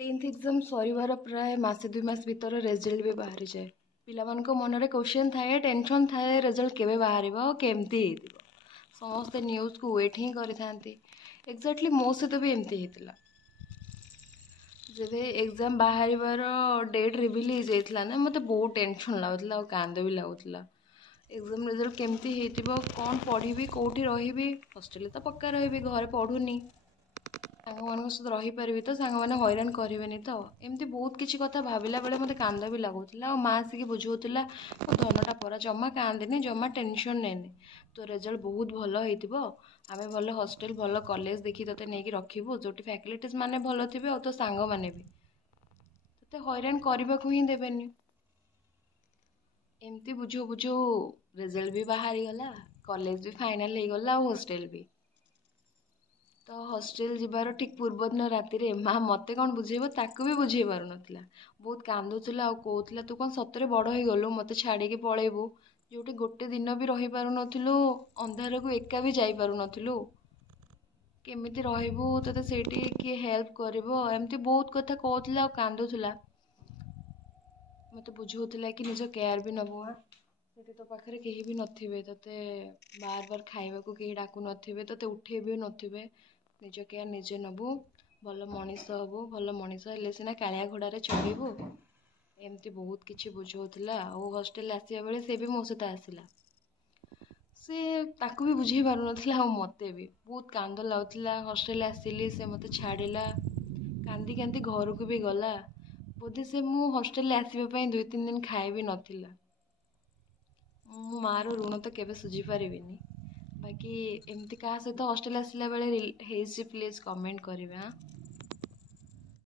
Tenth exam sir प्राय मसे 2 मास भीतर रिजल्ट भी बाहरी जाए पिलामान मनरे क्वेश्चन थाए टेंशन थाए रिजल्ट केवे बाहर केमती समस्ते न्यूज को वेट ही करी एक्जाक्टली मो सहित भी एमती होता जब एग्जाम बाहर डेट रिविल हो जाता ना मत बहुत टेंशन लगुला कांद भी लगुला एग्जाम रिजल्ट केमती कौन पढ़ी कौटी रही हॉस्टल तो पक्का रही घर पढ़ुनी सांग मान सहित रहीपरि तो सांग मैंने हैरान करेनि तो एमती बहुत किसी कथा भाविला बेले मत कांद भी लगुला माँ आसिक बुझाऊला मो धनटा परा जमा कांदेनि जमा टेंशन नेनि तो रिजल्ट बहुत भल हो आम भल हॉस्टल भल कॉलेज देखी ते नहीं रखू जो फैसिलिटीज माने भल थे और तो सांग मैंने भी ते हैरान करने को ही देवेनि एमती बुझो बुझो रिजल्ट भी बाहरी गला कॉलेज भी फाइनल हो गला हॉस्टल भी तो हॉस्टल जीवार ठीक पूर्व दिन राति माँ मत कौन बुझेब ताकू भी बुझे पार ना बहुत कांदुला आ कहला तू कौन सतरे बड़ हो गलु मत छाड़ी पलैबू जो गोटे दिन भी रही पार नथिलु अंधार को एका भी जाई पार नथिलु केमिति रहबू तते सेठी किए हेल्प करिवो एमती बहुत कथा कहला कांदुला मत बुझाऊला कि निज केयर भी नबू सेठी तो पाखे कहीं भी नथिबे तते बार बार खाइबा को कहीं डाकू नथिबे तते उठे भी नथिबे निज केयर निजे नबू भल मनीष हबू भल मनीष हेले सीना कालिया घोड़ारे चढ़ू एमती बहुत किसी बुझाऊला और हॉस्टल आसवा बेले से भी मो सहित आसला से ताकू भी बुझे पार ना मत भी बहुत कांद लगुला हॉस्टल आसिली से मत छाड़िला कांदी कांदी घर को भी गला बोधे से मु हॉस्टल आसवाई 2-3 दिन खाए भी नथिला मो माँ ऋण तो केवे सुझी पारिनी बाकी एमती क्या सहित हॉस्टल आसला बेले प्लीज कमेंट करेंगे। हाँ।